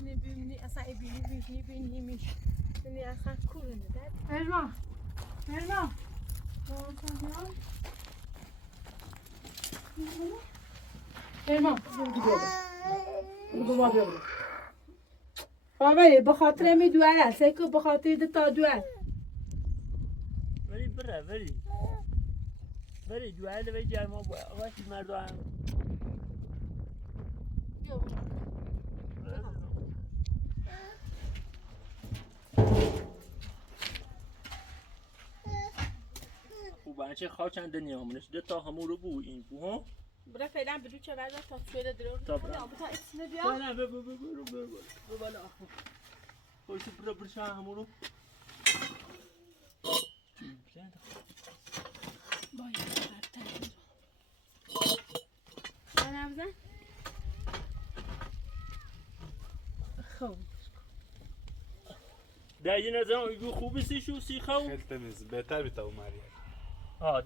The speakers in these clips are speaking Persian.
نبینی اصلا بینی میش بینی اصلا کورنه داد فرما بابا به خاطر می دواره سکو به خاطر تا دوار ولی بره ولی دواره ولی جرما وقتی مردم خوبه چه خواهد دنیا همونش ده تا همون رو بو این بو ها برای فعلا بدو چه وضع تا شویل درو تا برا تا اسم بیا نه برو بالا خوش برو شاه همون رو باید برتر من بزن خب دایی نزدم ایگو خوبی سیشو سیخو خیلی تمیز بهتر بیتا اوماری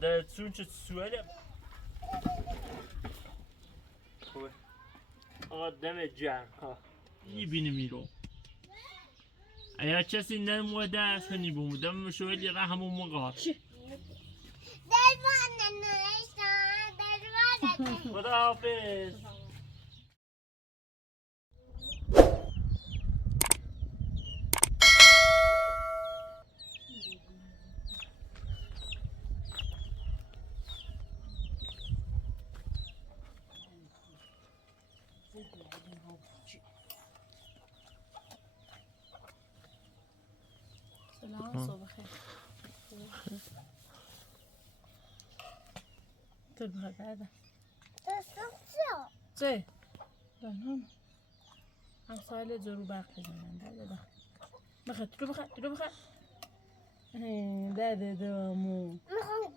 ده چون چه سواله خوبه دم جمع میبینی میرو ایا کسی نموده است هنی بومدم شوید یه همون موقع خدا حافظ سلام صبح خیر تو بخیر بعد چه دانم هم سال جرو برق بزنن ده بخیر تو بخیر ده دومو میخوام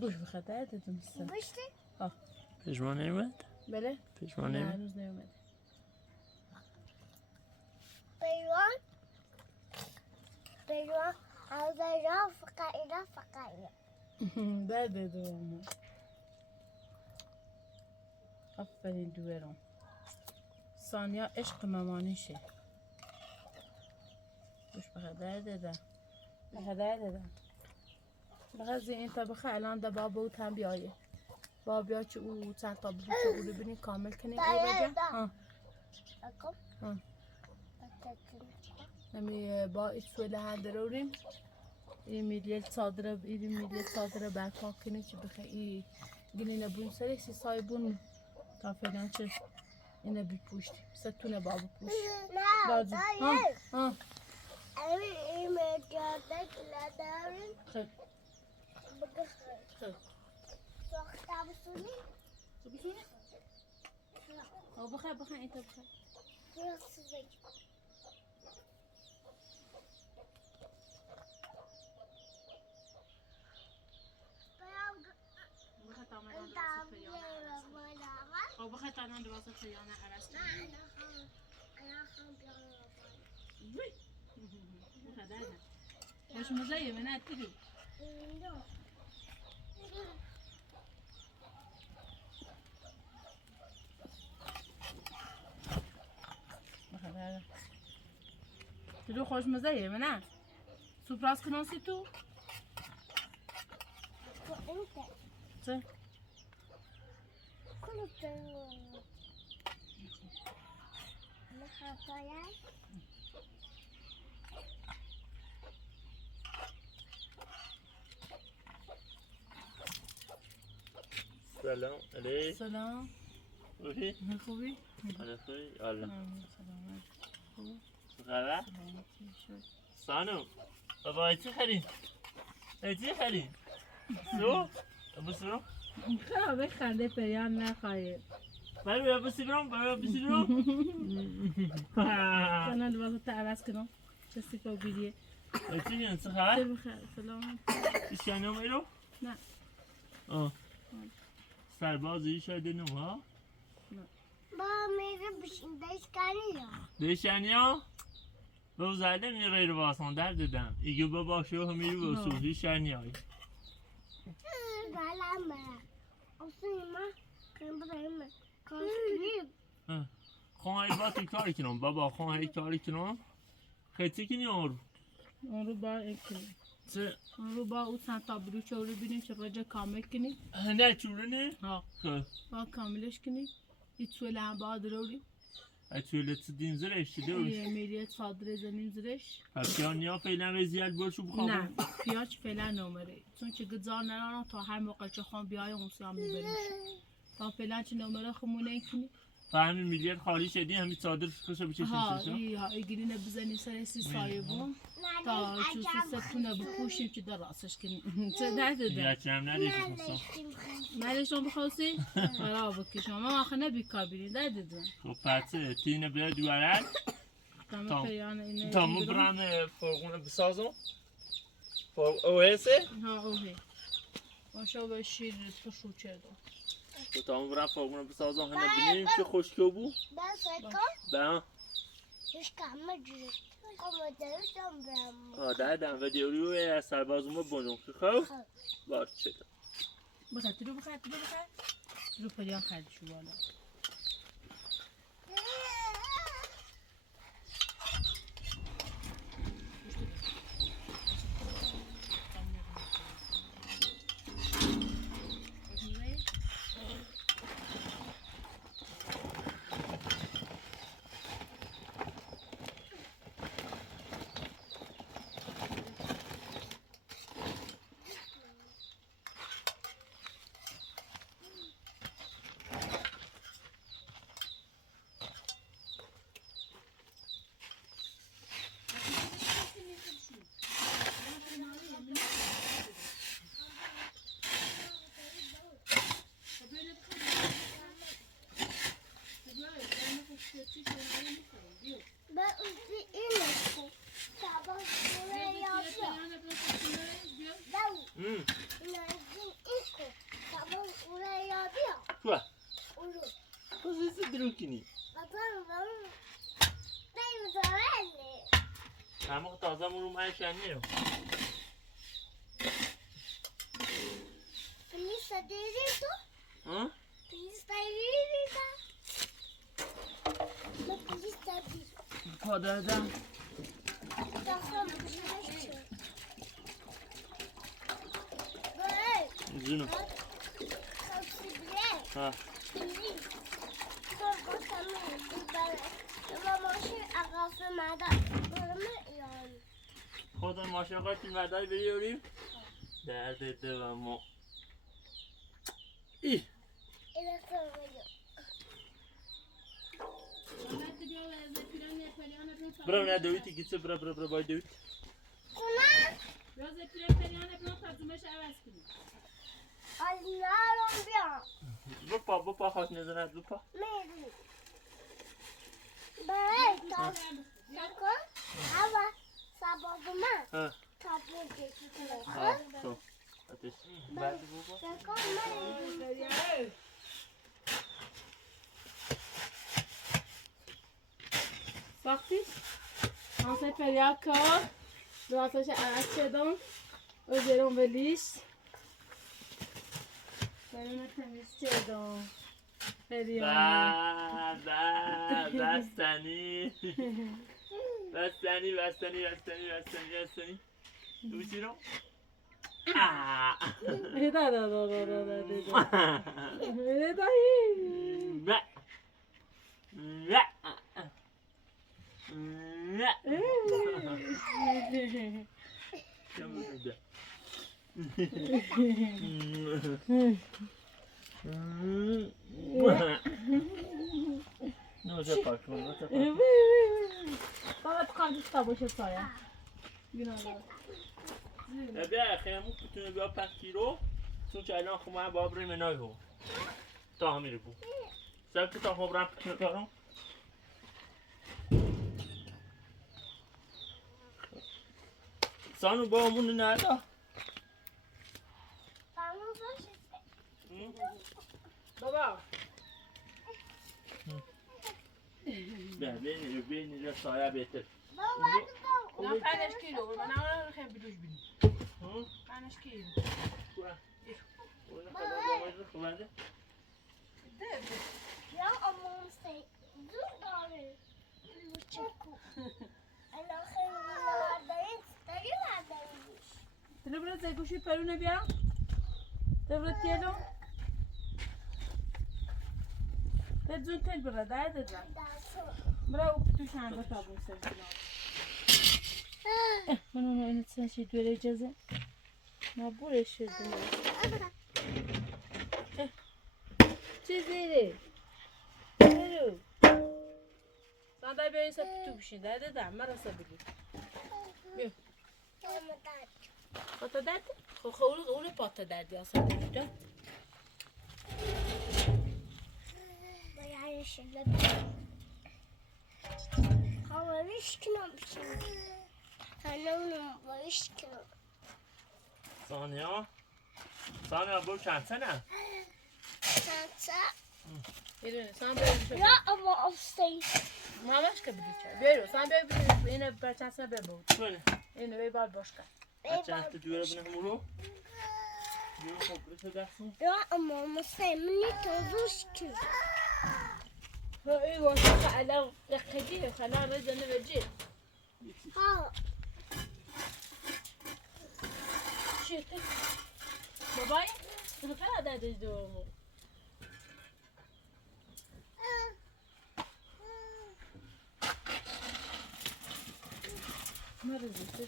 گوش بخیر ده دومسته گوشتی؟ پشمان نیمد؟ بله؟ پشمان نه نیمد؟ هنوز نیومده بیروان از فقیره ده دومو آفرین دویرم ثانیا عشق ممانیشه گوش بخیر ده بخیر زین تا بخیر الان ده بابا و تن بیایه بابا بیا چه او چند تا بزرگ چه او رو بینی کامل کنیم او بجا نمی با ایت سویل هنده روریم این میلیل صادره برپا کنی چه بخیر این گلینه بون سری سی سای بون تا فعلا چه اینه بی پوشتی ستونه بابا پوش بازی این مجاده که داریم خیلی ساخته بسونی بخیر این تا بخیر بخیر تا من دوازه پیانه عرص کنیم بخیر ده باش مزایه من اتیدی بخیر ده تو خوش مزایه من سپراس کناسی تو چه؟ کلو تنگونه مخافایه سلام علیک سلام خوبی؟ خوبی؟ آره خوبی؟ الله سلام خوب خبر؟ سانو بابا چی خرید؟ چی خرید؟ سو؟ ابو سرم؟ خیلی خنده پریان نخواهی برای ابو سرم؟ کانال دوازه عوض کنم کسی که بیدیه چی میان چه خبر؟ بخیر سلام ایشانیام ایرو؟ نه سربازی شده نو ها؟ با میره بشین دشکنی دیشانیا؟ به زده می غیر واسان در دیدم ایگه بابا شو همی رو بسو دیشانیایی بلمه اصلا ما کنیم برای من کاش کنیم خواهی با تی کاری کنم بابا خواهی کاری کنم خیلی کنی آن اون رو با اکنی چه اون رو با او چند تا بروچه رو بینیم که رجا کامل کنی نه چوره نه ها خب با کاملش کنی ایت سوی لحن با دروری اتوله دین زرش چی دوش یه میلیت صادره زنیم زرش پس یا نیا فعلا وزیت برشو نه بخوابم پیاج فعلا نمره چون که گذار نرانم تا هر موقع چه خواهم بیای اون سیام میبریمش تا فعلا چه نمره خمونه کنی فهمی میلیت خالی شدی همین صادر کشو بچشیم ها سشا ای گرینه بزنی سر سی سایه بون تا چوسی ستونه بپوشیم که در راستش کنیم چه نداده یا چم ندیشی خواستم مالشون بخواستی؟ برا بکشم ما آخه نبیکار بیرین ندیدون خب پس تینه بلا دوارد تمام تام. پیان اینه تامو برم فرقونه بسازم اوهسه ها اوه ماشا به شیر پشو چردم تو تامو برم فرقونه بسازم هنه بینیم چه خوشکو بو Ben sakın. با Hiç kalmadı. Ama dersen ben. آده دم و دیوریو از سربازمو بنم که خب بار شده بخیر رو بخیر رو پیان خرد شو بالا Ben üstü inesim. Sabah buraya yapıyorum. Ben inesim ilk. Sabah buraya yapıyorum. تو Olur. خوزیسی درو کنی Bakalım ben. Ben severli. همه تازه مرو من شنیم Polis adıydı. ها؟ Polis adıydı. Ben polis adıydı. پادردم Tamam. Böyle. زونو Kapsı bile. ها Polis. Sonra bakalım. Ben maşın ağası mada. Böyle yani. خودم ماشاقات این مردای بیاریم درد دو ما ای Evet öyle. برام ندوی تیکی چه برا باید دوید Kuna. راز پیان برام ترجمهش عوض کنی Alinaron bir. بپا خواست نزند بپا Meri. Ben tam. Sakın. Ama sabahıma. ها Tatlı geçiyor. ها خب آتش بعد بپا Sakın meri. وقتی آنسه پریا کار درستش عوض شدم و زیرون ولیش برون تمیز شدم پریانه بستنی دوشی رو نه نه نه کم بوده نه چه پاک کن نه چه پاک بابا تو کار دوستا باشه سایه بیا خیمون بتونه بیا 5 کیلو چون که الان خب من باید بریم اینای رو تا همیره بود سب که تا خب برم بتونه کارم سانو با همون نده Tamam başı. بابا بینی سایه بهتر Baba vardı da. نه 5 کیلو من هم خیلی بدوش بینی 5 کیلو Ya aman şey. زور داره چکو الان خیلی نورداریم داری نرداریمش تلو زي گوشی پرونه بیا تلو تیلو تدزون تل برا داید ازم دستو برا او توش هنگا تابون سرزینا من اونو اینو تنشی دوره اجازه ما برش شدیم چه زیره برو سندای بیایی سا تو بشین داید ازم مرا سا بگی پاتا درد؟ خب اون پاتا دردی آسان دیده باید شده خواهیش کنم بشیم هنوز باید کنم ثانیا برو کنسنه سنسه یه دونه سان بیایی یا اما افستی ماماش که بدی چه بیایی رو سان بیایی بدی اینه برچنسه ببود بله اینه بیایی بار باش کن بچه هفته دوره بونه همورو بیرو خب بسه دستون یا اما مسلمانی توزوش کن ای واسه خلا دقیقی خلا رزنه بجی ها چی تو بابای خلا دادش دومو مرزی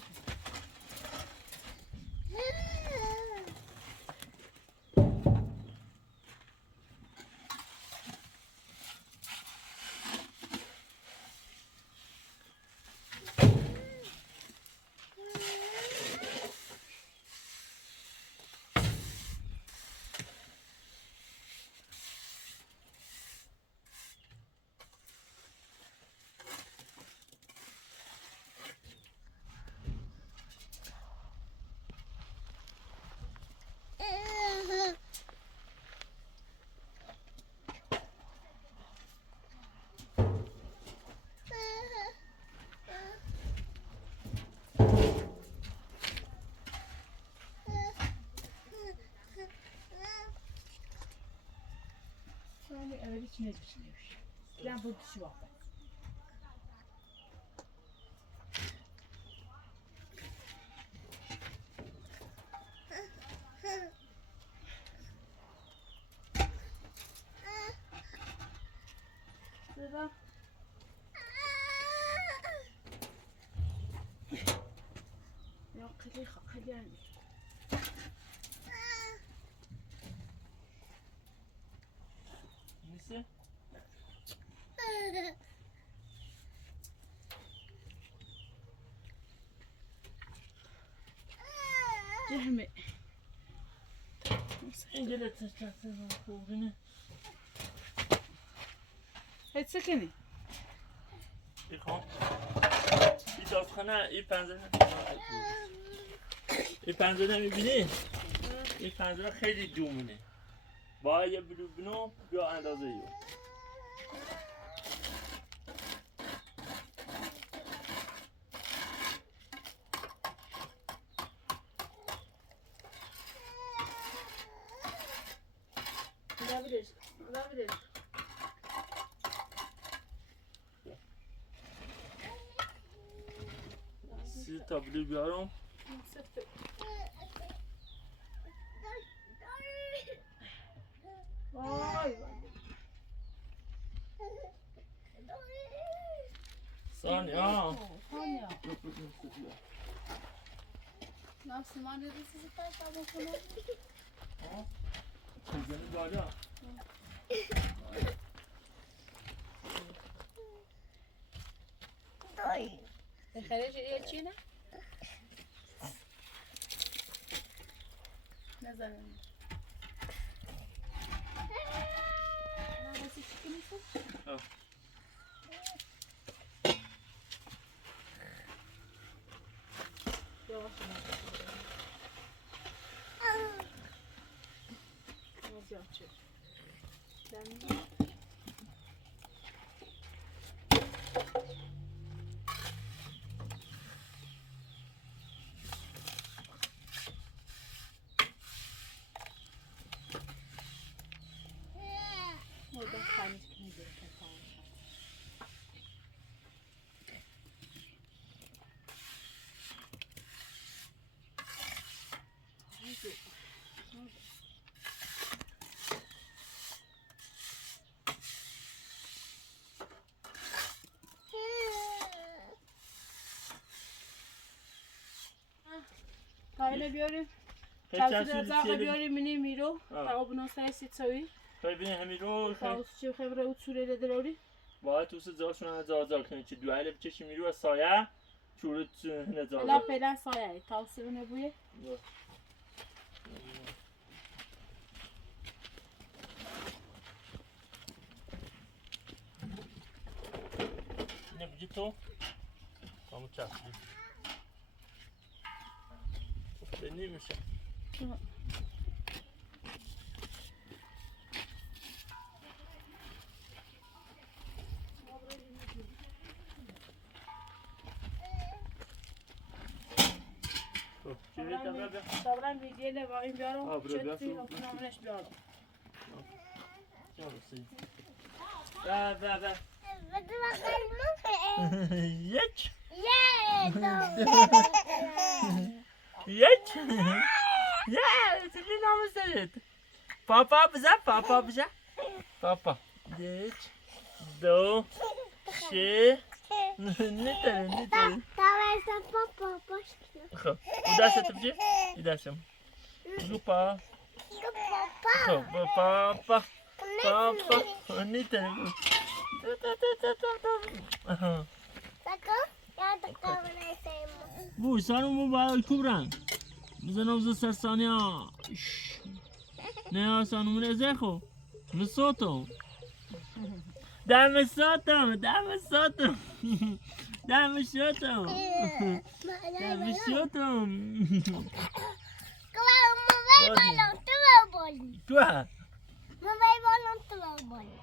Sami öyle içine düşünüyor. Ben bu kişi var. Sıra. Ya kılı نیسته؟ Cehmi. اینجا لطفه خوبینه Hadi sakini. میخوام این داستخانه این پنجره میبینی؟ این پنجره خیلی دومونه با یه بلوبنو یا اندازه یو Olabilir. سی تا بلو بیارم Vay. ثانیا Sonya. Nasıl manada sizi taşla bakalım. کجانی بالا خارج ايه چینه؟ نزنم. Nasıl çıkıyorsun? Yavaş yavaş. Nasıl yapacağız? Ben orada kalmış gibi görünüyor. اینو بیاریم هیچ چند چند سوی سوی زاقه بیاریم منی میرو آه. تا بنا سایسی تسوی ببین همین رو تا چی خبره او سوره دروری باید تو زاشون از آزار کنی که دوائل بچشی میرو از سایه چورت الا نزازار فعلا سایه تا سوی نبویه اینه بگی تو همون چفتی به نمیشه خب چی بیت دبره بیا دبرم بیگیله با این بیارم آه، برو بیا. چطوری نامنش بیارم چرا سی بیا بده بقیمه. یک یک چی نام سرت پاپا بزن پاپا یک دو سه نتره دوازده پاپا باش کنم. خب او دستت بجی ای دستم بگو پا پاپا خب پاپا نتره Sakın yardım kavanoz sevmem. بو سانو باید کبرن بزنم ز سرسانیا نه سانو من ازخو مسوتو دم ساتم Kıvam mı Hadi. balon tuval boli. تو Mı balon tuval boli.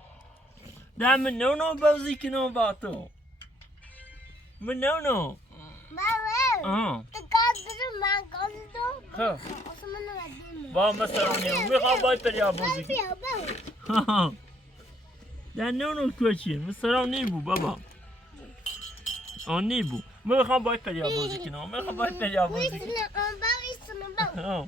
دم نونو بازی کنم با تو من نونو Baba. آه Tıkadırım ben kaldım. خب O zaman ne verdim? با مسرانی میخوام باید پریا بازی کنم Yapıyorum. در نونو کوچی مسران نیبو بابا آن نیبو میخوام باید پریا بازی کنم Bu işini ben işini ben. آه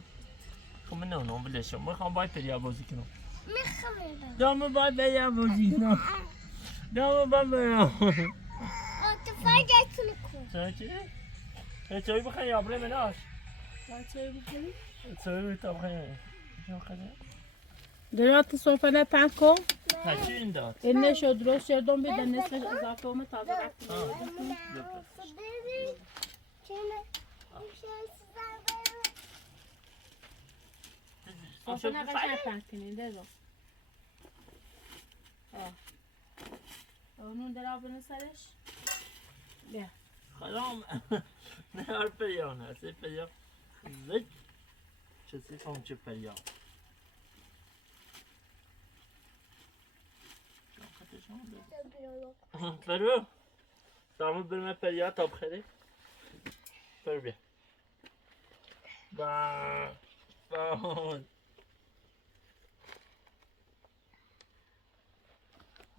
خب من نونو بلشم میخوام باید پریا بازی کنم Ne kalıyorum? دامه باید پریا بازی کنم دامه باید پریا Otur geçsini kur. چه چایی بخوای یا بره مناش چه بکنی؟ چایی تا بخوای درات سرفه تن کن چی این داد اینه شد درست کردم بیدن نصفش اضافه اومد تازه رفتیم سرفه نقشه تن کنین دیدم اونون در آب نسرش بیا خلام نه هر پریا نه سی پریا زد چه سی فهم چه پریا فرو دامو برمه پریا تا بخیره فرو بیا با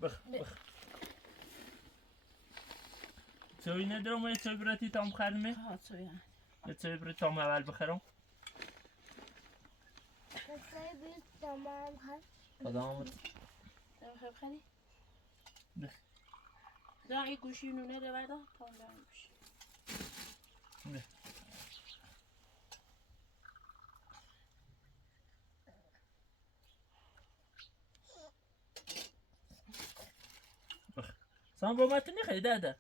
بخ چوی ندارم یه چوی براتی تام بخرمه ها چه یعنی یه چوی برای تام اول بخرم کدام خب خیلی نه. دا این گوشی نونه رو بردا تا اون برم گوشی نه. سام با متن خیلی داده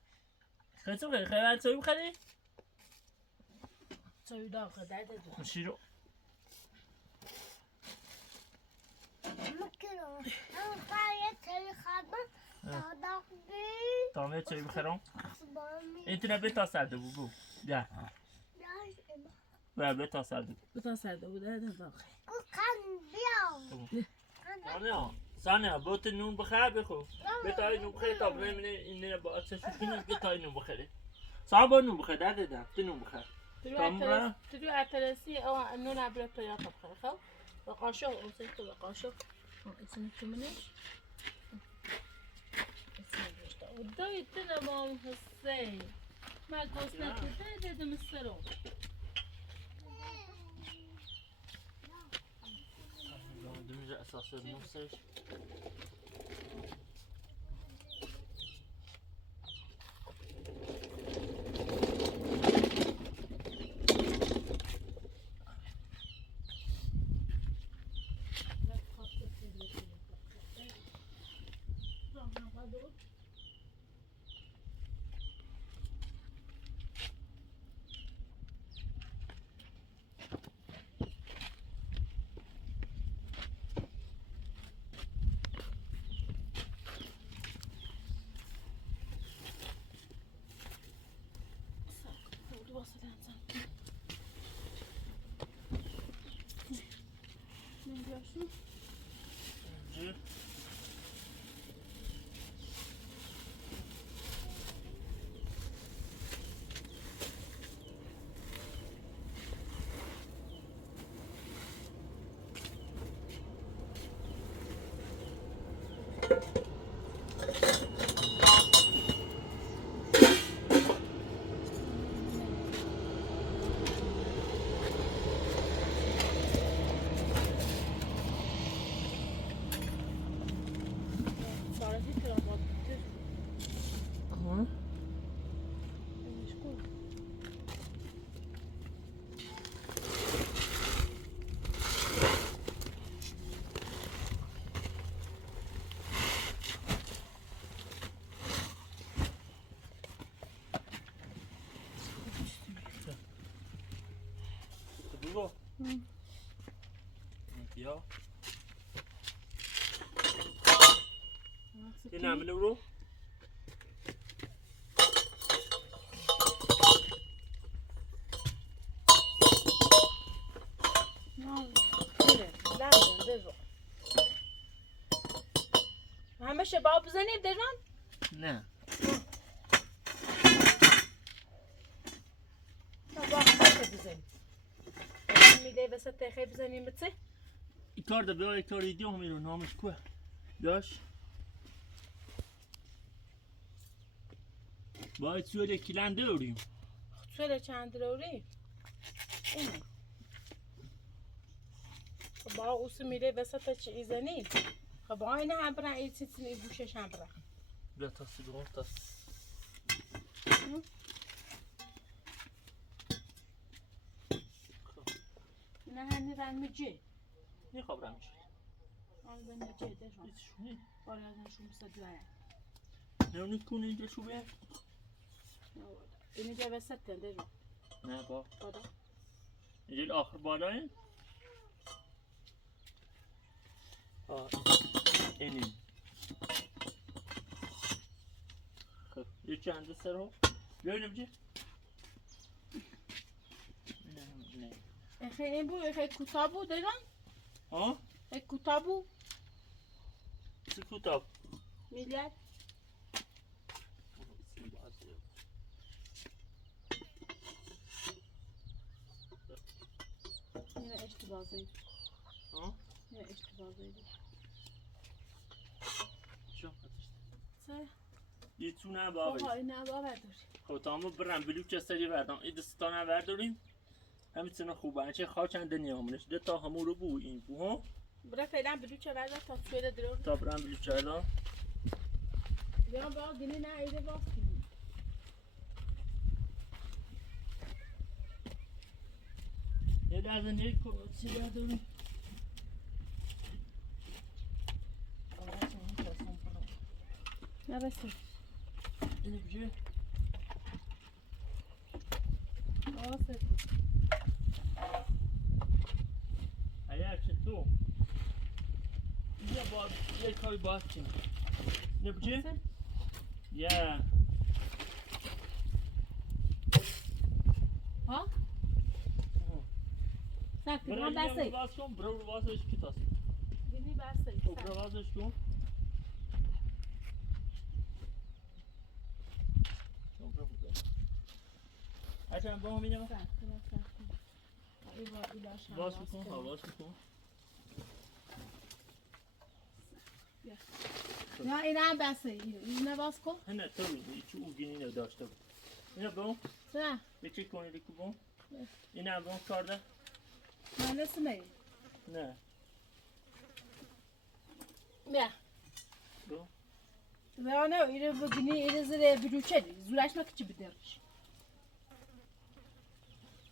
خیلی خیلی چوی بخری چه دا قدر دو شیرو تامه چوی بخرم این به تا سرده بو بیا بیا تا سرده بتا سرده بوده دا سانیا بوت نون بخیر بخو بتای نون بخیر تا ببینه این با چه شکلی بتای نون بخیره سان با نون بخیر درد دادم تو نون بخیر تدو اعتراسی او نون عبر پریا تا بخیر خب با قاشق اوسه تو با قاشق اسم کمونش دای دل مام حسین من گوسنه تو دادم سرو دمیج اساس نوستش واسه دنزم نمیداشون اینجا سارتی ترامبات بوده آها ایش کن بگو بیا این نمیله برو همه شباب بزنیم دران نه با خیلی بزنیم میده وسط خیلی بزنیم بچه این کار ده بیا یک کار ایدی هم میرو نامش کوه داش باید سویل کلنده داریم شده چند روری خب با اوس میره وسط چیزنی خب با اینه هم برن این چیزی بوشش هم برن بیا تا سیگرون تا نه هنی رن میجه یه خواب رمش آن به نجه دشون هیچ شونی باری ازن شون بسا دوره نمونی کنه اینجا شو بیه اینجا وسط تنده جو نه با بادا اینجا آخر بالای اینیم خب یه چند سر رو ببینم چی نه خیلی بود خیلی کوتاه بود دران ها خیلی کوتاه بود چی کتاب میلیارد اینه اشتباه زید ها اینه اشتباه زید چه چه؟ یه تو نه بابا بابا این نبا برداری خب تمام برم بلوک چستری بردم این دستان هم برداریم همین سنه خوبه چه خاچنده نیامونش ده تا همون رو بو این بو ها برای فعلا بلو چه بردار تا سویل درو تا برم بلوک چهلا بیان با گینه نه ایده باز کنیم یه درزن یک چی برداریم نه بسته اینه بجه آسه بود اگر چه تو یه باید یه کاری باید چیم اینه بجه یه ها؟ سکت برای هم اینه بسته باز کن برای رو بازش کی تاست گینه بسته خب برای بازش کن هرچند با هم اینه باز بکن ها باز بکن نه این هم بسته اینه باز کن هنه تو بینی چه او گینی داشته بود اینه بون نه به چه کنی ریکو بون اینه هم بون کارده من نسمه نه نه بون و نه اینه بگینی اینه زیر بلوچه زورش نکچی بدرش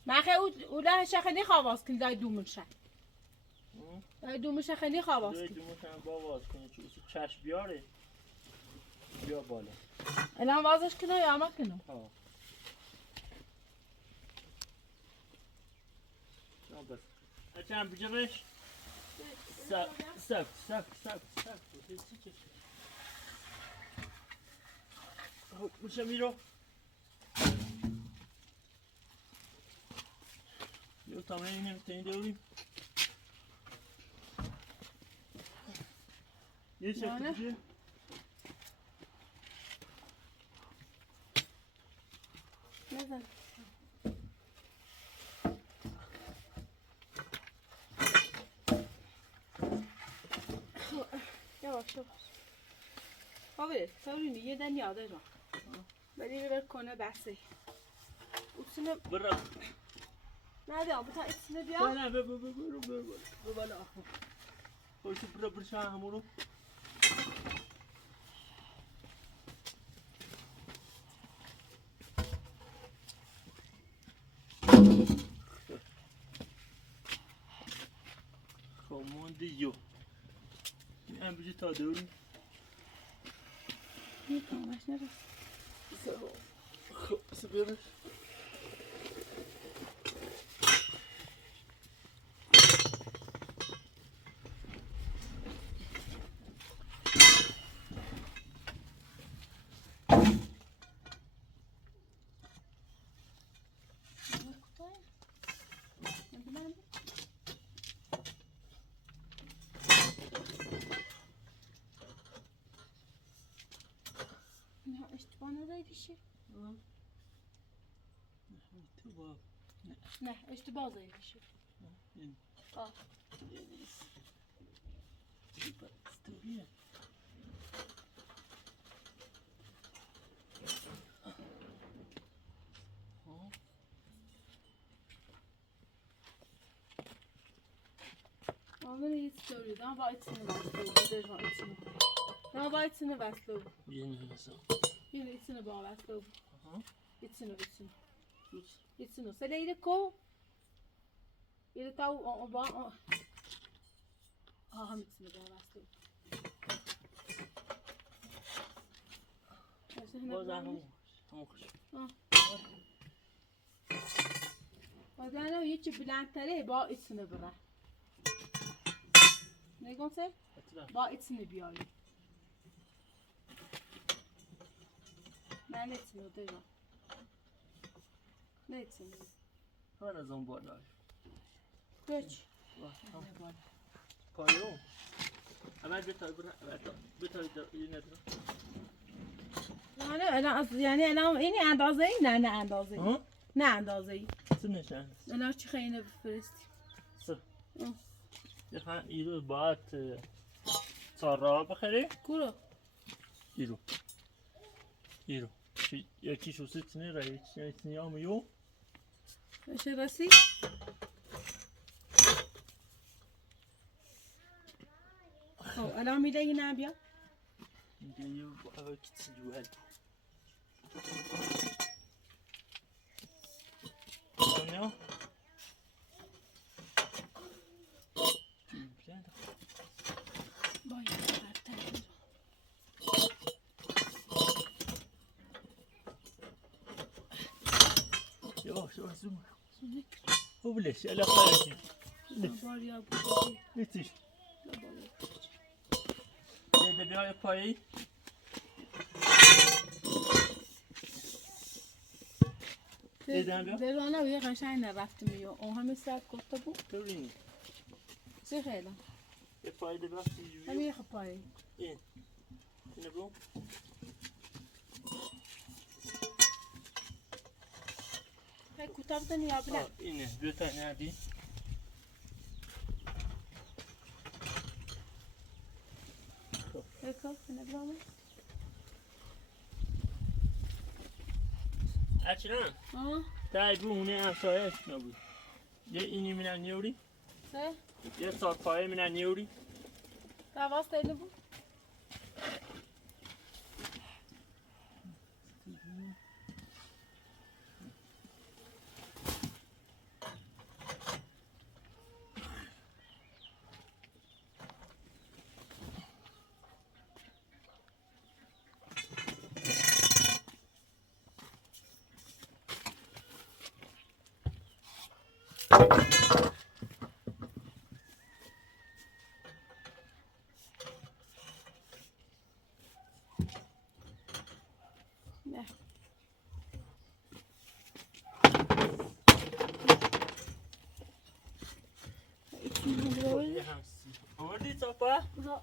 من خیلی اوله شخنی خواست کن دای دومشه دای دومشه خیلی خواست دوی کن دومش هم با باز کنی چه اوسی چشم بیاره بیا بالا الان وازش کنه یا ما کنه ها شما بس هرچند بجمش سفت میشه میرو تا اینه میتونی دوریم یه شکل نه. دیگه نزن. یواش یواش. Abi sorun yeden yağdı mı? Beni bir konu bahsi. Uçunu برا nerede ya? Bu tane içine نه diyor. نه برو بالا خوشو برا برشا همونو خمون دیو این هم بجی تا دوریم Yıkanmış nerede? سبیرش Ne اشتباه نداری شی؟ تو با نه اشتباه زدی شی. این آه. استوریه Onları iyi söylüyor. Daha var içine basıyor. Daha içine. Daha var içine basıyor. یه نفسه Yine içine bağ basıyor. Aha. İçine içine. sus İçine. Sen de ko. Ele tá o ba. Ah, hem içine bağ basıyor. باز همون خوش Bazen hiç bülentleri bağ içine bırak. Ne konser? اطلاع Bağ içine bir ayı. Ne içine o değil mi? Ne içine? من از اون بالا Göç. پایو اول بتای برا بتای یه ندارم Yani الان این اندازه ای نه اندازه ای ها نه اندازه ای سنشان الان چی خیلی بفرستی سه یخوان ایرو باید سارا بخری کورو ایرو یکی شو سیتنی رایی چیتنی آمیو بشه رسی خب الان میده یه نبیا دیو با کسی جوهد دنیا باید برتر یواش یواش زوم او بلش الا خارجی بار یا بودی نیتیش دیده بیای پایی دیدم بیا درانه یه قشنگ نرفته میو اون همه ساعت گفته بود ببینی چه خیلی یه پایی ده بخشی همین جویی یه خپایی این اینه برو کوتاه بزنی یا بلند اینه دو تا ندی بکن کنه برامون اچران آه دای بونه همسایه نبود یه اینی منن نیوری سه یه سال پایه منن نیوری دواست ایلی بود نه ها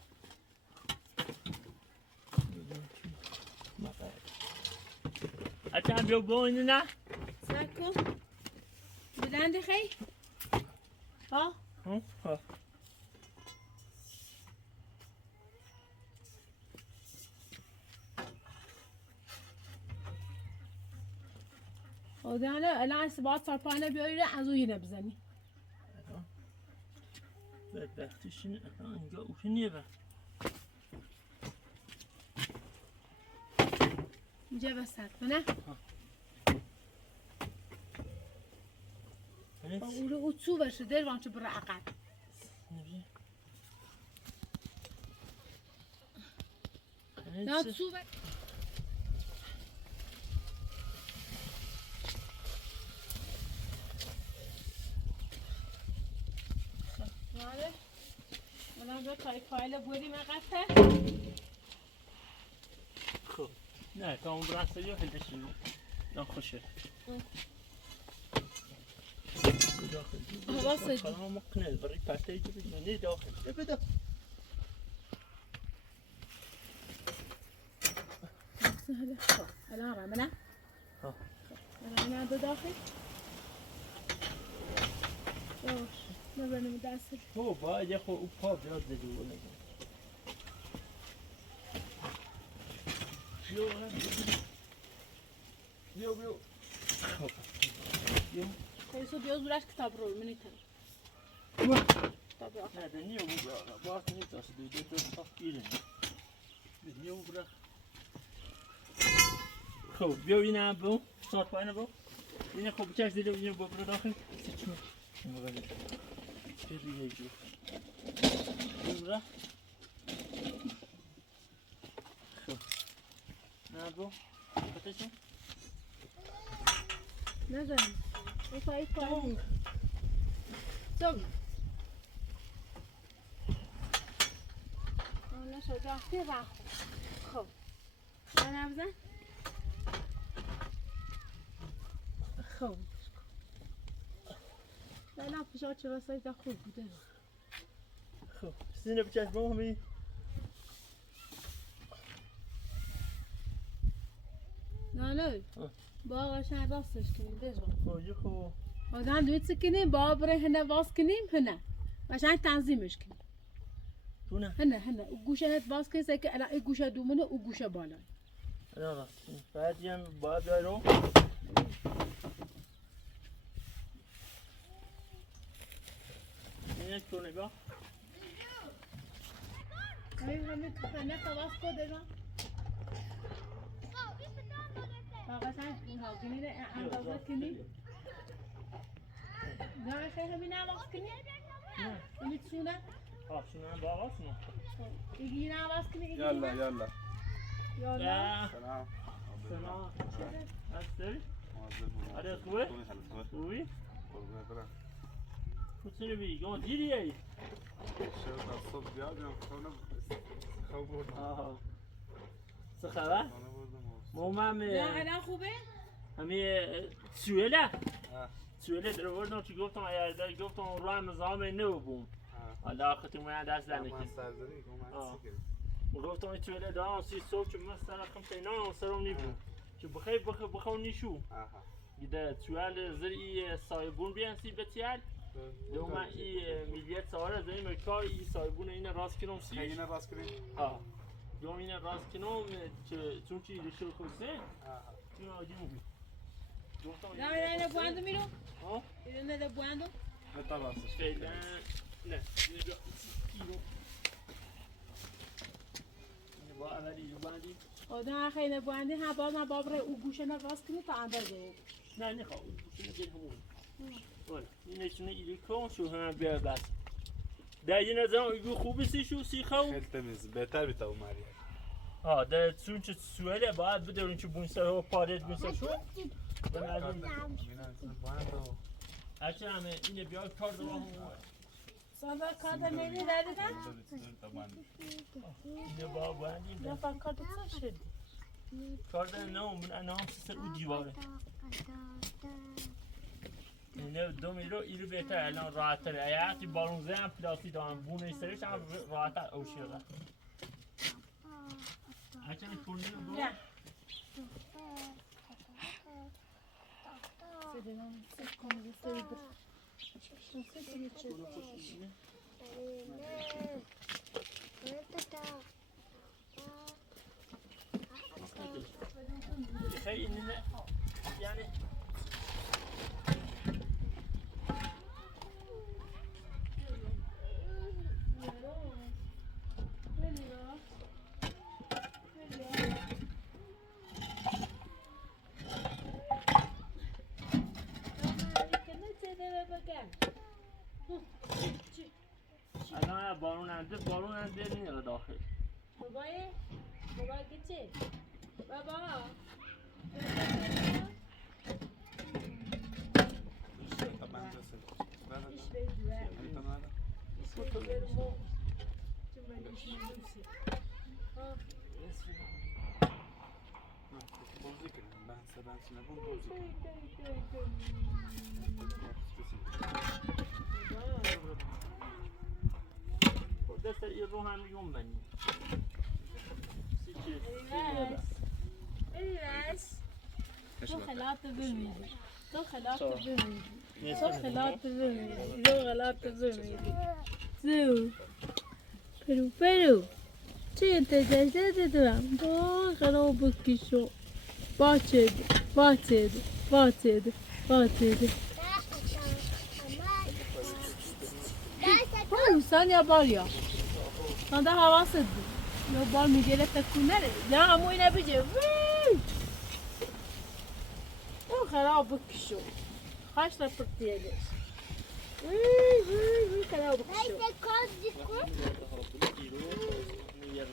حتی هم بیو با اینو نه سکو بلندی خی ها ها وده الان سبعة صرفانة بيقولي عزوينا بزني بدبختی شنه اینجا اوشه نیه با اینجا بس هتمنه اولو اوتسو باشه دل وانچه برا عقب نه اوتسو باشه ماله منم دو تای فایل بودیم عقبه خب نه تا اون برنسه یا هلشی نه خوشه واسه خلاص مقنع برای پرتایی که بگیم نه داخل بده سهله الان رمنا ها رمنا ده داخل باش نبرم دست او باید یه خود او پا بیاد زدی و نگم بیو خب بیو کایسو بیاد زورش کتاب رو منی تر کتاب رو نه دنیو بگو باید نیست داشت دیگه دو صاف گیره دنیو بگو خب بیو اینه بو ساعت پایینه بو اینه خب بچش دیده اینه با برو داخل سیچمه این بگو بری یه جو بگو خب نه بو بتشم نزن ای پای زم اون شجاع خیلی راه خب من بزن خب نه فشار چه واسه دا خوب بوده خب سینه بچش با همین نه با قشنگ راستش کنیم دژم خب یه خب آدم دویت کنیم با بره هنه واس کنیم هنه قشنگ تنظیمش کنیم تو نه هنه گوشه نت واس کنیم که الان گوشه دومنه و گوشه بالا نه راست بعد هم باید بیای رو این یک تو نگاه همین نه خواست کد ازم قشنگ گنیره اندازه کنیم نه خیلی همین عوض کنیم نه اینی چونه آفشونه با آواز نه ایگی نه عوض کنیم ایگی يلا يلا یالا سلام سلام هستی؟ معذب آره خوبه؟ خوبه خوبی؟ قربونت برم کچه نبی گمان دیری ای؟ شو تا صبح بیادم خواب بردم آها چه خبر؟ خانه بردم مامم نه الان خوبه همه سویله آه سویله در وردم چی گفتم اگر گفتم رو هم نظام نو بون حالا خطی مویان دست من لنکی سرداری آه. گفتم گفتم این سویله دارم سی صبح چون من سرخم پینا سرم نیبون چون بخواه نیشو آها گیده سوال زری سایبون بیان سی بتیال دوما ای میلیت سوال زری مکار ای سایبون این راست کنم سی خیلی باز کنیم آه دوم این راست کنم چون چی رشو خوزه آها چون آجی موبی نه بواندو میرو ها اینو ده بواندو نتا باستش فعلا نه اینو با اولی رو باندی آدم خیلی بواندی ها باز ما بابره او گوشه نواز کنی تا اندازه نه نخواه بوشونه دل همون والا این نشونه ایلی کن شو هم بیا بس در یه نظرم ایگو خوبی سی شو سی خو خیلی تمیز بهتر بیتا اوماری ها در چون چه سوئله باید بدارون چه بونسه و پارت بونسه شو به مردم هرچه همه اینه بیا کار دارم همون سالا کارت نمی دادن اینه با باندیم یا فقط کارت چه شد کار دارم نه من انا هم سر او دیواره اینه دو میرو ایرو بهتر الان راحت تره اگه وقتی بارون زده هم پلاسی دارم بونه سرش هم راحت تر اوشی دارم هرچند کنی رو برو نه خیلی اینه یعنی الان بارون انده میره داخل بابا گچه بابا دست این رو هم یوم بنی بس تو خلات بمیری تو خلات تو. بمیری تو خلات بمیری تو خلات بمیری تو پرو چه انتظار دارم با خراب بکشو باچه sen ya bal ya. Sen de havası ya bal mı gele tekune ya amu yine bice. O خراب بکشو. خاش لا پرتیه. خراب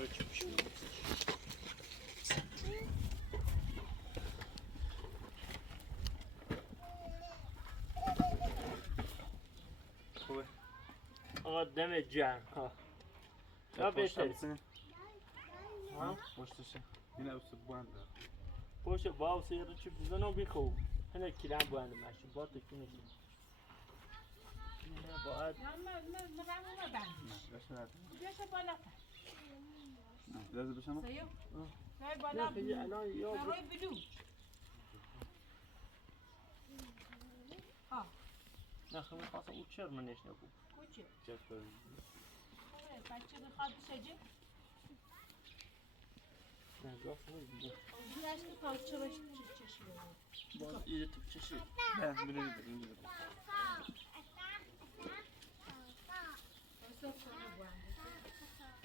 بکشو. خوبه آدم جمع ها یا بهتر ها پشتشه این اوسط بند پشت باو سیر چی بزنو بیخو هنه کلام بانده ماشی با تکی نشی نه باید لازم بشم نه خیلی الان یا نه خیلی خواستم او چرمنش نبود نه گفت نبود باز ایده تو چشی نه بینید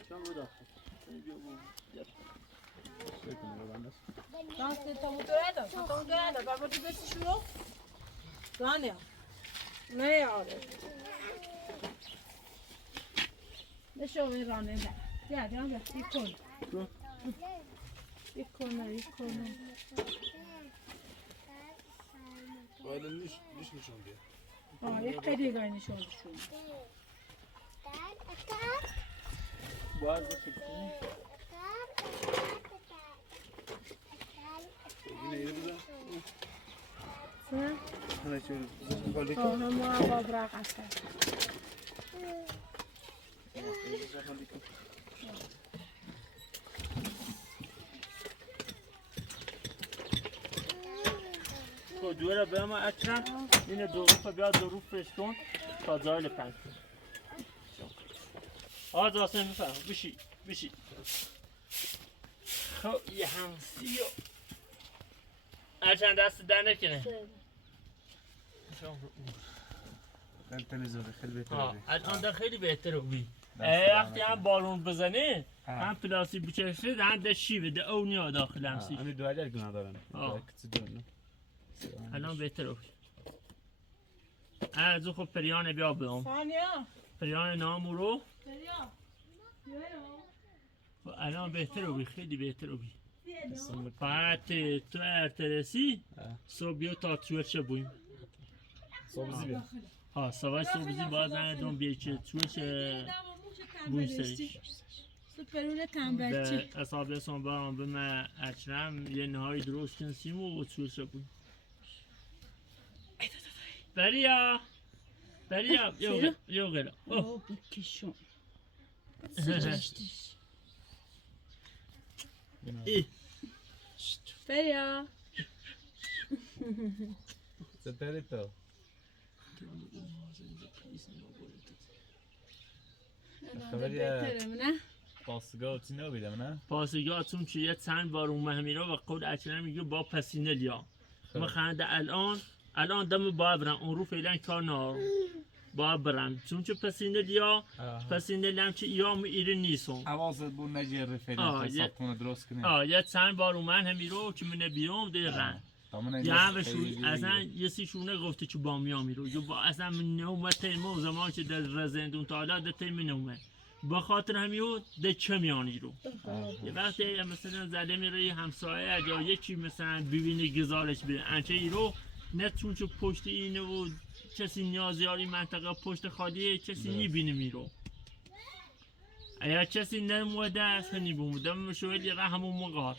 چون بود آخه بیا بود نه آره نشو رانه ده یا دیدم یکون ولی نیش نشون بیا یک خیلی گاهی نشون باز بشی کنی yine yeri bu da نه hani şöyle zıplı همه با براق هستن تو دوره به ما اکرم اینه دو روفه بیاد دو روف فرستون تا زایل پنج آز آسان میفهم بشی خب یه همسی و هرچند دست در نکنه خیلی تمیزه خیلی بهتره الان در خیلی بهتر رو بی وقتی هم بارون بزنه هم پلاسی بچشه هم ده شیبه ده اونیا داخل همسی hani duvarlar günah daren الان بهتر رو بی از خب پریان بیا بیام ثانیا پریان نامو رو الان بهتر رو بی خیلی بهتر رو بی فقط تو ارترسی صبح بیا تا چوش بویم Sobuzu bir. ها سوای صبحی باز هم بیا که چوش بویم سرش سپرون تنبلچی به اصابه سان با هم به من اچرم یه نهایی درست کنسیم و چوش بویم بریا یو گلا اوه بکشون بریا Co tady to? بهترم نه Pasgah چی نبیدم نه؟ پاسگاهتون که یه چند بار اومه میره و خود اکنه میگه با پسینه لیا مخنده الان دم باید برن اون رو فعلا کار نار باید برن چون که پسینه لیا پسینه لیم که ایام ایره نیستم عوضت بود نجیری فعلا حساب کنه درست کنی یه چند بار اومن همیرو که منه بیرون دیرن یه و اصلا یه سی شونه گفته که با میام میرو جو با اصلا من نومه تیمو زمان که در رزندون تالا در تیم نومه با خاطر همیو ده چه میانی رو یه وقتی مثلا زده میره همسایه یا یکی مثلا ببینه گزارش به انچه ای رو نه چون که پشت اینه و کسی نیازیاری منطقه پشت خالیه کسی میبینه میرو اگر کسی نموده است هنی بومده مشوید یه همون موقع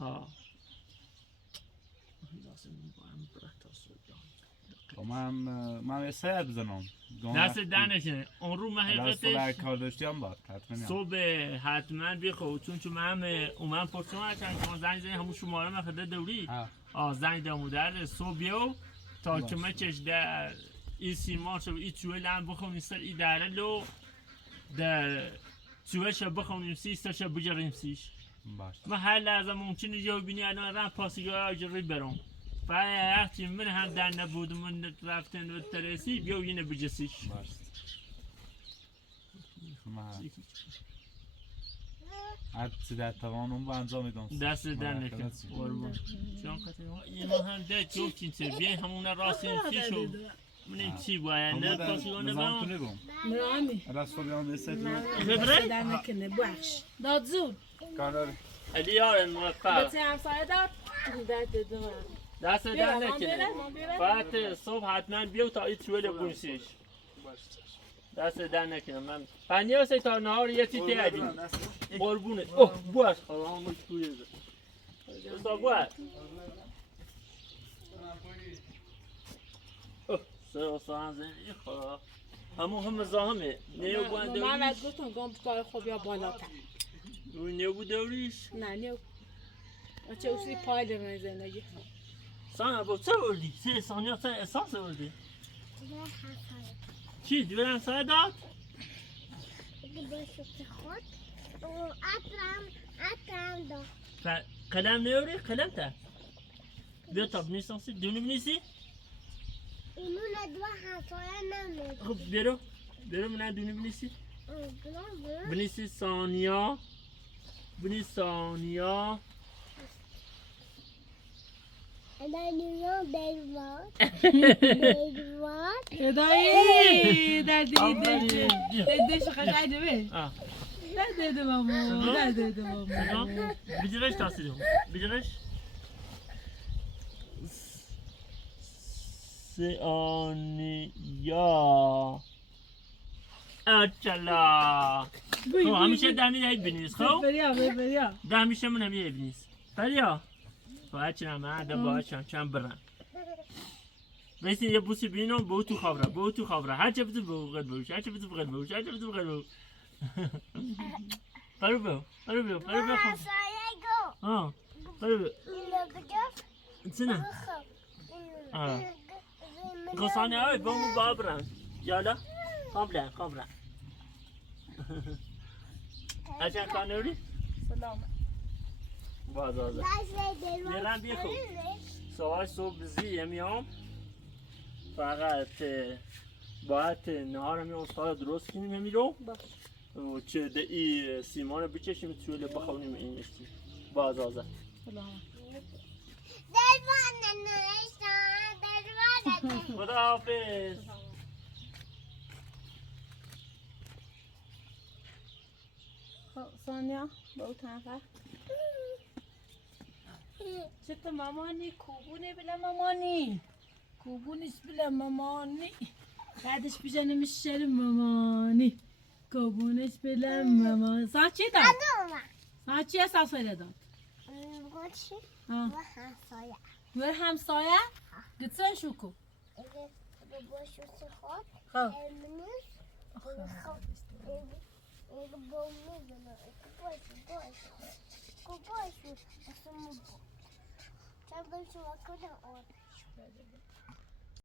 ها من یه ساعت بزنم دست دنشنه اون رو حقیقتش کار محقیقتش داشتی هم باید حتما صبح حتما بیخو چون که من اومن پرسون چند که زنگ زنی همون شماره من خده دوری زنگ دامو در صبح بیو تا که من چش در این سیما شب این چوه لن بخونی سر این داره لو در چوه شب بخونیم سیش تا شب بجریم سیش باش من هر لحظه ممکنه یه بینی الان رم پاسیگاه اجری برم وقتی من هم در نبودم من رفتن و ترسی بیو اینه بجسیش باش هر چی در توانم با انجام میدم دست در نکن قربون شما قطعه این ما هم ده جو چینسه بیای همون راستین فیشو من این چی باید نه پاسیگاه نبام مرامی راست بیام نسیت ببره در نکنه بخش داد زود کار داری علی یارن موفق بچه همسایه داد داد دادم دست در نکنه بعد صبح حتما بیو تا این چوله بونسیش دست در نکنه من پنیه سی تا نهار یه چی تیادی قربونه اوه باش خواهم مشکویه دوستا باش اوه سر اصلا زنی خواه همون زاهمه نیو بوان من دوریش از گفتم گم کار خوب یا بالاتر روی نیو بود دوریش نه نیو چه اوسی پای در زندگی سانا با چه وردی؟ سه ثانیه چه احساس وردی؟ چی؟ دیگر همسایه داد؟ خود و اترم داد قلم نیوری؟ قلم تا؟ بیا تا بنیسانسی؟ دونی بنیسی؟ اینو ندوا همسایه نمید خب برو من دونی بنیسی؟ برو بنیسی ثانیا اداییو دیوار ادایی در دیدش خشایده بی در مامو بجرش تاسیدم بجرش ثانیا اچلا خب همیشه دمی نهید بینیست خب؟ بریا ده میشه من همیه بینیست بریا باید چنم من ده باید چند برن بیستی یه بوسی بینم بو تو خابره هر چه بزن بغل بوش برو بو همسایه گو برو بو اینو بگفت چنه؟ قصانی های بامو بابرن یالا خابرن اچن کانوری؟ سلام بازازه میرم بیخو سوال صبح بزی میام فقط باید نهار همی اصفار درست کنیم همی رو و چه ای سیمان رو بچشیم توی بخونیم این اشتی بازازه سلام خدا حافظ سانیا با او طرفه چطور مامانی کوبونه بلا مامانی کوبونش بلا مامانی بعدش بجنم الشر مامانی کوبونش بلا مامان ساعت چی داد؟ ساعت چی اصلا داد؟ چی؟ ها همسایه ور همسایه گتسن شوکو اگه باشو سخواد خب امنیز اگه بومی بنا باشو اصلا چند باشو وکنه آن